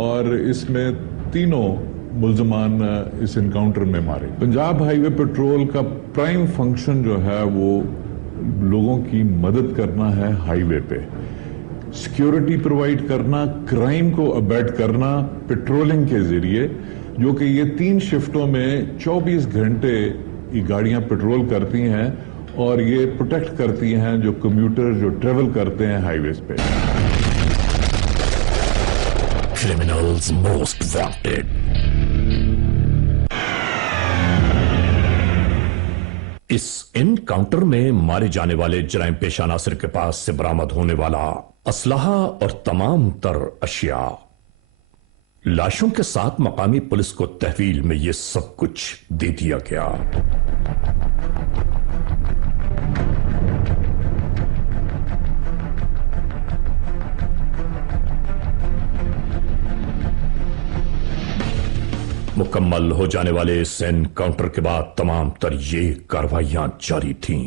اور اس میں تینوں ملزمان اس انکاؤنٹر میں مارے. پنجاب ہائی وے پیٹرول کا پرائم فنکشن جو ہے وہ لوگوں کی مدد کرنا ہے ہائی وے پہ, سیکیورٹی پرووائڈ کرنا, کرائم کو ابیٹ کرنا پیٹرولنگ کے ذریعے, جو کہ یہ 3 شفٹوں میں 24 گھنٹے یہ گاڑیاں پیٹرول کرتی ہیں اور یہ پروٹیکٹ کرتی ہیں جو کمیوٹر جو ٹریول کرتے ہیں ہائی ویز پہ. Criminals most wanted. اس انکاؤنٹر میں مارے جانے والے جرائم پیشہ عناصر کے پاس سے برآمد ہونے والا اسلحہ اور تمام تر اشیاء, لاشوں کے ساتھ مقامی پولیس کو تحویل میں یہ سب کچھ دے دیا گیا. مکمل ہو جانے والے اس انکاؤنٹر کے بعد تمام تر یہ کارروائیاں جاری تھیں.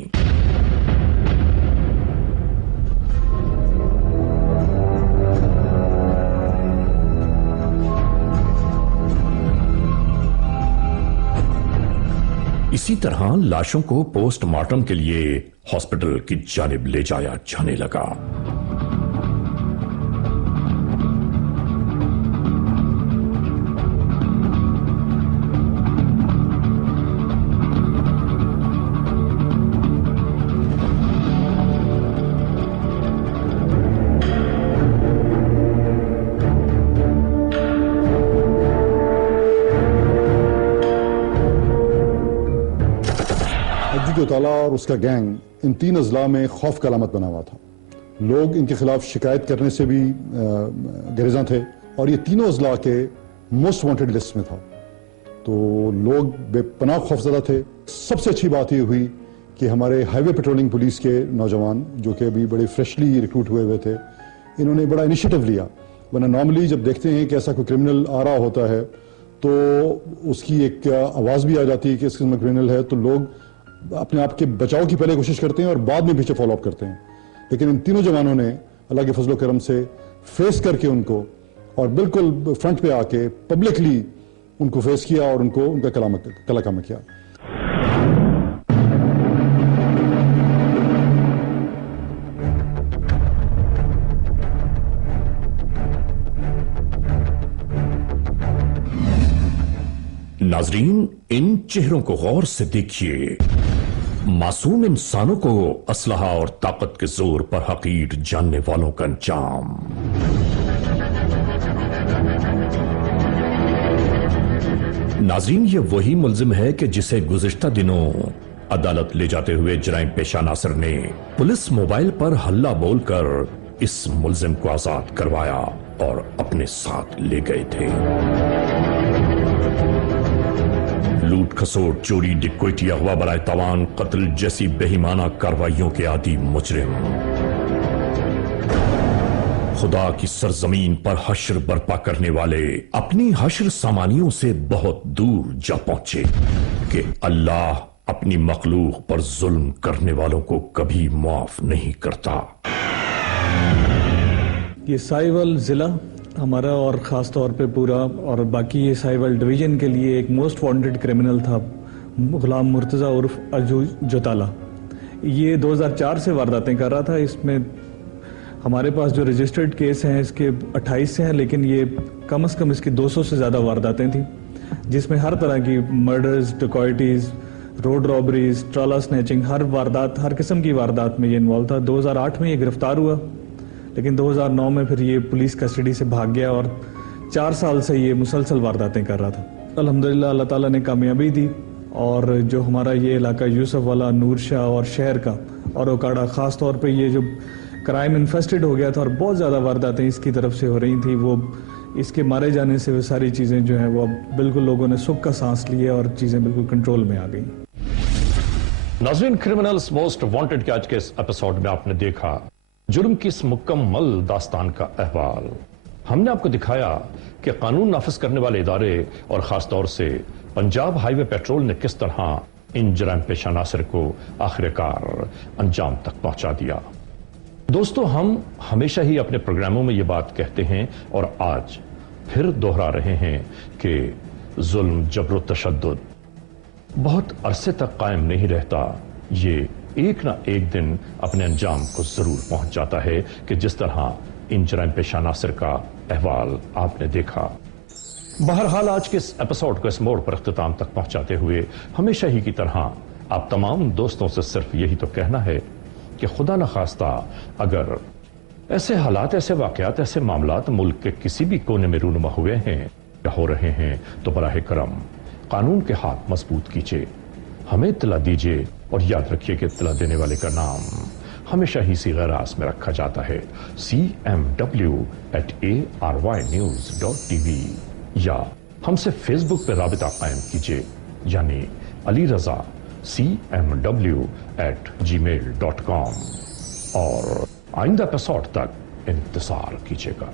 اسی طرح لاشوں کو پوسٹ مارٹم کے لیے ہاسپٹل کی جانب لے جایا جانے لگا. جوتالہ اور اس کا گینگ ان 3 اضلاع میں خوف کا علامت بنا ہوا تھا. لوگ ان کے خلاف شکایت کرنے سے بھی گریزاں تھے اور یہ تینوں اضلاع کے موسٹ وانٹڈ لسٹ میں تھا. تو لوگ بے پناہ خوفزدہ تھے. سب سے اچھی بات یہ ہوئی کہ ہمارے ہائی وے پیٹرولنگ پولیس کے نوجوان جو کہ ابھی بڑے فریشلی ریکروٹ ہوئے تھے, انہوں نے بڑا انیشیٹو لیا. ورنہ نارملی جب دیکھتے ہیں کہ ایسا کوئی کرمنل آ رہا ہوتا ہے تو اس کی ایک آواز بھی آ جاتی ہے کہ اس قسم کا کرمنل ہے, تو لوگ اپنے آپ کے بچاؤ کی پہلے کوشش کرتے ہیں اور بعد میں پیچھے فالو اپ کرتے ہیں. لیکن ان تینوں جوانوں نے اللہ کے فضل و کرم سے فیس کر کے ان کو اور بالکل فرنٹ پہ آ کے پبلکلی ان کو فیس کیا اور ان کو ان کا کلا کام کیا. ناظرین, ان چہروں کو غور سے دیکھیے. معصوم انسانوں کو اسلحہ اور طاقت کے زور پر حقیر جاننے والوں کا انجام. ناظرین, یہ وہی ملزم ہے کہ جسے گزشتہ دنوں عدالت لے جاتے ہوئے جرائم پیشہ عناصر نے پولیس موبائل پر ہلہ بول کر اس ملزم کو آزاد کروایا اور اپنے ساتھ لے گئے تھے. لوٹ کھسوٹ, چوری, ڈکیتی, اغوا برائے تاوان, قتل جیسی بےایمانہ کارروائیوں کے عادی مجرم خدا کی سرزمین پر حشر برپا کرنے والے اپنی حشر سامانیوں سے بہت دور جا پہنچے کہ اللہ اپنی مخلوق پر ظلم کرنے والوں کو کبھی معاف نہیں کرتا. یہ ساہیوال ضلع ہمارا اور خاص طور پہ پورا اور باقی یہ ساہیوال ڈویژن کے لیے ایک موسٹ وانٹڈ کرمنل تھا غلام مرتضیٰ عرف اجو جوتالہ. یہ 2004 سے وارداتیں کر رہا تھا. اس میں ہمارے پاس جو رجسٹرڈ کیس ہیں اس کے 28 ہیں, لیکن یہ کم از کم اس کی 200 سے زیادہ وارداتیں تھیں, جس میں ہر طرح کی مرڈرز, ڈکیٹیز, روڈ رابریز, ٹرالا سنیچنگ, ہر قسم کی واردات میں یہ انوالو تھا. 2008 میں یہ گرفتار ہوا, لیکن 2009 میں پھر یہ پولیس کسٹڈی سے بھاگ گیا اور 4 سال سے یہ مسلسل وارداتیں کر رہا تھا. الحمدللہ اللہ تعالیٰ نے کامیابی دی اور جو ہمارا یہ علاقہ یوسف والا, نور شاہ اور شہر کا اور اوکاڑا, خاص طور پہ یہ جو کرائم انفیسٹڈ ہو گیا تھا اور بہت زیادہ وارداتیں اس کی طرف سے ہو رہی تھیں, وہ اس کے مارے جانے سے وہ ساری چیزیں جو ہیں وہ اب بالکل لوگوں نے سکھ کا سانس لیے اور چیزیں بالکل کنٹرول میں آ گئیں. ناظرین, کرمنلز موسٹ وانٹڈ کے آج کے اس ایپیسوڈ میں آپ نے دیکھا جرم کی اس مکمل داستان کا احوال. ہم نے آپ کو دکھایا کہ قانون نافذ کرنے والے ادارے اور خاص طور سے پنجاب ہائی وے پیٹرول نے کس طرح ان جرائم پیشہ عناصر کو آخر کار انجام تک پہنچا دیا. دوستو, ہم ہمیشہ ہی اپنے پروگراموں میں یہ بات کہتے ہیں اور آج پھر دوہرا رہے ہیں کہ ظلم، جبر و تشدد بہت عرصے تک قائم نہیں رہتا، یہ ایک نہ ایک دن اپنے انجام کو ضرور پہنچ جاتا ہے، کہ جس طرح ان جرائم پیشہ عناصر کا احوال آپ نے دیکھا۔ بہرحال آج کے اس ایپیسوڈ کو اس موڑ پر اختتام تک پہنچاتے ہوئے ہمیشہ ہی کی طرح آپ تمام دوستوں سے صرف یہی تو کہنا ہے کہ خدا نخواستہ اگر ایسے حالات، ایسے واقعات، ایسے معاملات ملک کے کسی بھی کونے میں رونما ہوئے ہیں یا ہو رہے ہیں تو براہ کرم قانون کے ہاتھ مضبوط کیجیے، ہمیں اطلاع دیجیے، اور یاد رکھیے کہ اطلاع دینے والے کا نام ہمیشہ ہی صیغہ راست میں رکھا جاتا ہے cmw@arYnews.tv، یا ہم سے فیس بک پہ رابطہ قائم کیجیے، یعنی علی رضا cmw@gmail.com، اور آئندہ ایپیسوڈ تک انتظار کیجیے گا۔